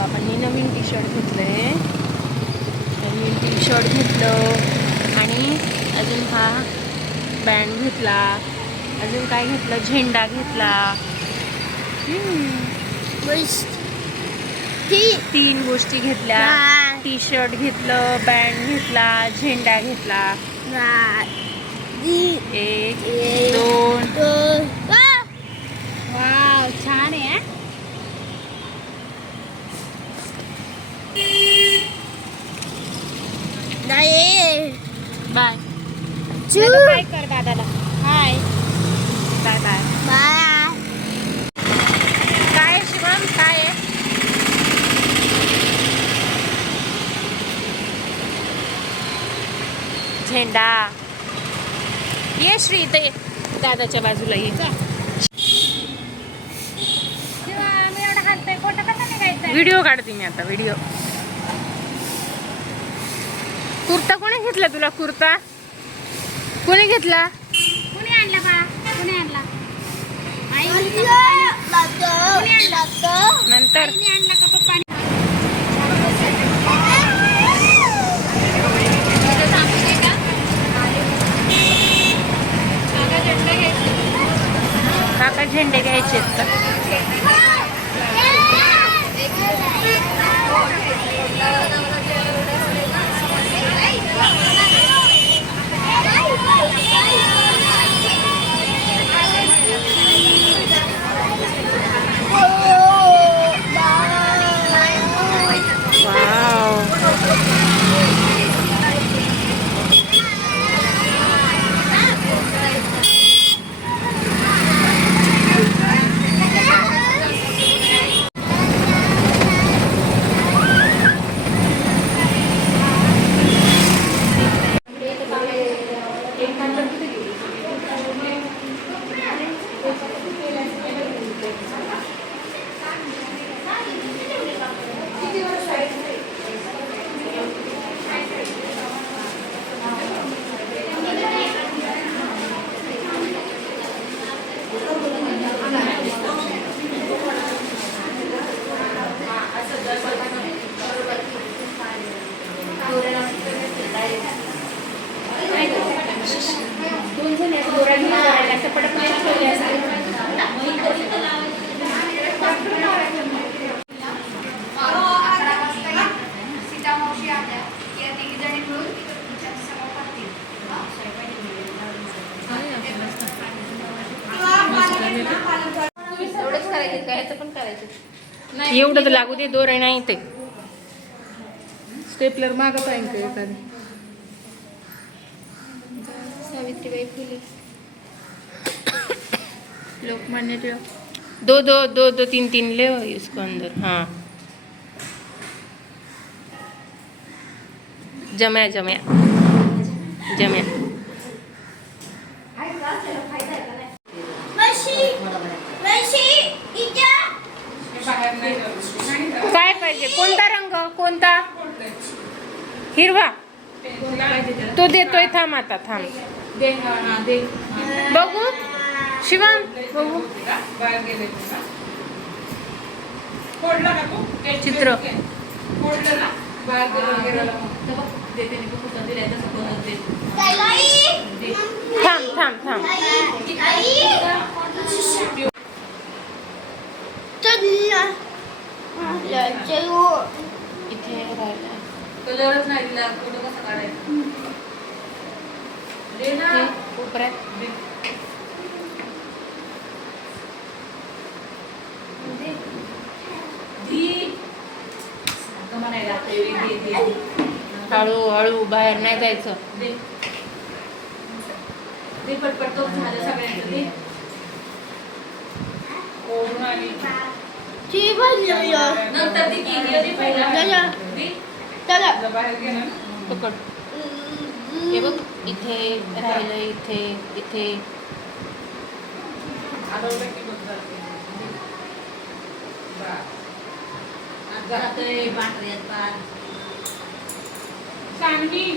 बाबांनी नवीन T shirt घेतलंय. नवीन T shirt घेतलं आणि अजून हा बँड घेतला. अजून काय घेतलं? झेंडा घेतला. तीन गोष्टी घेतल्या. टी शर्ट घेतलं बँड घेतला झेंडा घेतला. एक, दोन दोन वाव छान आहे हा. नाही बाय दादा बाय कर दादाला. हाय बाय बाय बाय काय शिवम? काय झेंडा. ये श्री ये. दादाच्या बाजूला ये. व्हिडिओ काढते मी आता व्हिडिओ. कुर्ता कोणी घेतला तुला? कुर्ता? कोणी घेतला? कुणी आणला बा कुणी आणला? कुणी नंतर? आणला का काका झेंडे घ्यायचे आहेत का वाव दोन जण असं दोरा घेऊन करायला असं पडत नाही ठेवले एवढंच करायचं का ह्याचं पण करायचं. एवढं तर लागू दे दोरे नाही ते स्टेपलर मागं पाहिजे का एखादी? सावित्रीबाई फुले. लोकमान्य टिळक दो दो दो दो तीन तीन ले इसको अंदर हाँ. जम्या जम्या. जम्या. काय पाहिजे? कोणता रंग? कोणता? हिरवा? तो देतोय थांब आता थांब. बघू. शिवम? बघू. चित्र. थांब थांब थांब. थांब इथे राहिला कलरच नाही दिला. फोटो कसा काढायचा? दे. ना. हळू हळू बाहेर नाही जायचं. पटपट तो झालं सगळ्यांचं. आली नंतर ती केली होती पहिला? पकड. हे बघ इथे राहिलं इथे इथे.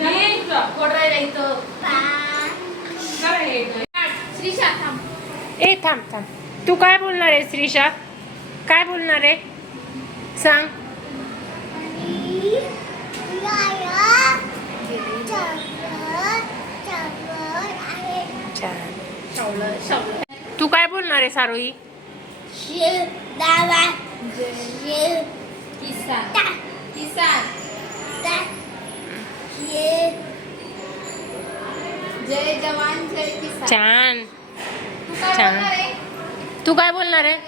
हे. श्रीशा ए थांब थांब. तू काय बोलणार आहे श्रीषा काय बोलणार आहे? सांग. छान. तू काय बोलणार आहे सारोही? किसान किसान जय जवान जय किसान छान तू काय छान. बोलणार आहे?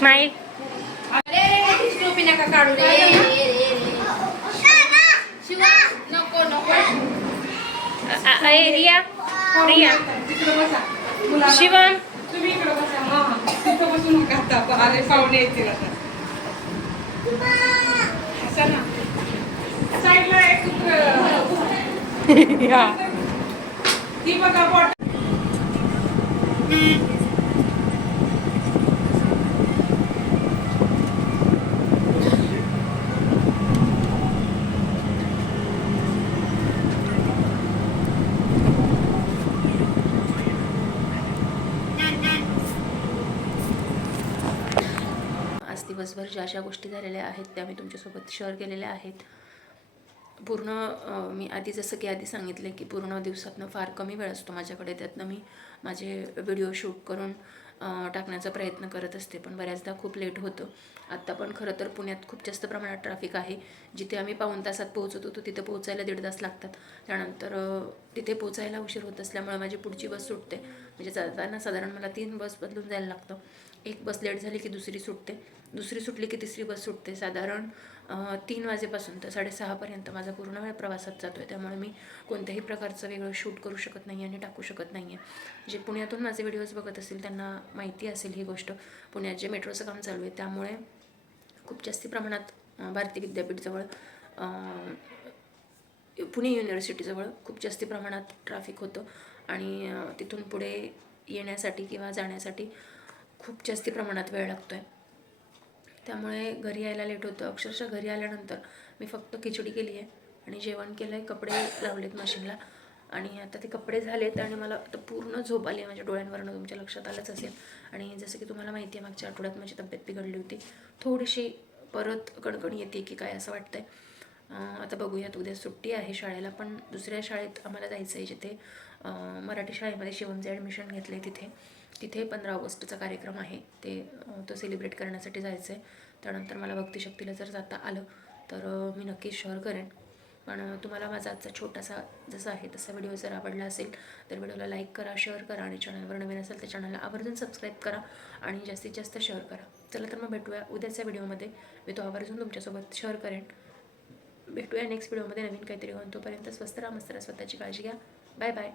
स्माईल अरे टोपी नका काढू रे शिवा नको नको रिया रिया बसा. मुलांना- शिवम तुम्ही इकडे बसा. हा, हा. तिथं बसू नका आता. आले पाहुणे येतील आता. बसा ना. साईडला एक. ती बघा दिवसभर ज्या ज्या गोष्टी झालेल्या आहेत त्या मी तुमच्यासोबत शेअर केलेल्या आहेत. पूर्ण मी आधी जसं की आधी सांगितलं की पूर्ण दिवसातनं फार कमी वेळ असतो माझ्याकडे. त्यातनं मी माझे व्हिडिओ शूट करून टाकण्याचा प्रयत्न करत असते पण बऱ्याचदा खूप लेट होतं. आत्ता पण खरं तर पुण्यात खूप जास्त प्रमाणात ट्रॅफिक आहे. जिथे आम्ही पाऊण तासात पोहोचत होतो तिथे पोहोचायला दीड तास लागतात. त्यानंतर तिथे पोहोचायला उशीर होत असल्यामुळे माझी पुढची बस सुटते. म्हणजे जाताना साधारण मला तीन बस बदलून जायला लागतं. एक बस लेट झाली की दुसरी सुटते. दुसरी सुटली की तिसरी बस सुटते. साधारण तीन वाजेपासून तर साडेसहापर्यंत माझा पूर्ण वेळ प्रवासात जातो आहे त्यामुळे मी कोणत्याही प्रकारचं वेगळं शूट करू शकत नाही आणि टाकू शकत नाही आहे जे पुण्यातून माझे व्हिडिओज बघत असतील त्यांना माहिती असेल ही गोष्ट. पुण्यात जे मेट्रोचं काम चालू आहे त्यामुळे खूप जास्ती प्रमाणात भारती विद्यापीठजवळ पुणे युनिव्हर्सिटीजवळ खूप जास्ती प्रमाणात ट्रॅफिक होतं. आणि तिथून पुढे येण्यासाठी किंवा जाण्यासाठी खूप जास्ती प्रमाणात वेळ लागतो आहे त्यामुळे घरी यायला लेट होतं अक्षरशः घरी आल्यानंतर मी फक्त खिचडी केली आहे आणि जेवण केलं आहे कपडे लावलेत मशीनला आणि आता ते कपडे झालेत आणि मला आता पूर्ण झोप आली आहे. माझ्या डोळ्यांवरनं तुमच्या लक्षात आलंच असेल. आणि जसं की तुम्हाला माहिती आहे मागच्या आठवड्यात माझी तब्येत बिघडली होती. थोडीशी परत कणकण येते की काय असं वाटतंय. आता बघूयात उद्या सुट्टी आहे शाळेला पण दुसऱ्या शाळेत आम्हाला जायचं आहे जिथे मराठी शाळेमध्ये शिवमचे ॲडमिशन घेतलं आहे तिथे. तिथे पंधरा ऑगस्टचा कार्यक्रम आहे. ते तो सेलिब्रेट करण्यासाठी जायचं आहे त्यानंतर मला भक्तिशक्तीला जर जाता आलं तर मी नक्कीच शेअर करेन. पण तुम्हाला माझा आजचा छोटासा जसा आहे तसा व्हिडिओ जर आवडला असेल तर व्हिडिओला लाईक करा शेअर करा आणि चॅनलवर नवीन असेल तर चॅनलला आवर्जून सबस्क्राईब करा आणि जास्तीत जास्त शेअर करा. चला तर मग भेटूया उद्याच्या व्हिडिओमध्ये मी तो आवर्जून तुमच्यासोबत शेअर करेन. भेटूया नेक्स्ट व्हिडिओमध्ये नवीन काहीतरी होऊन तोपर्यंत स्वस्त राहा मस्त स्वतःची काळजी घ्या. Bye bye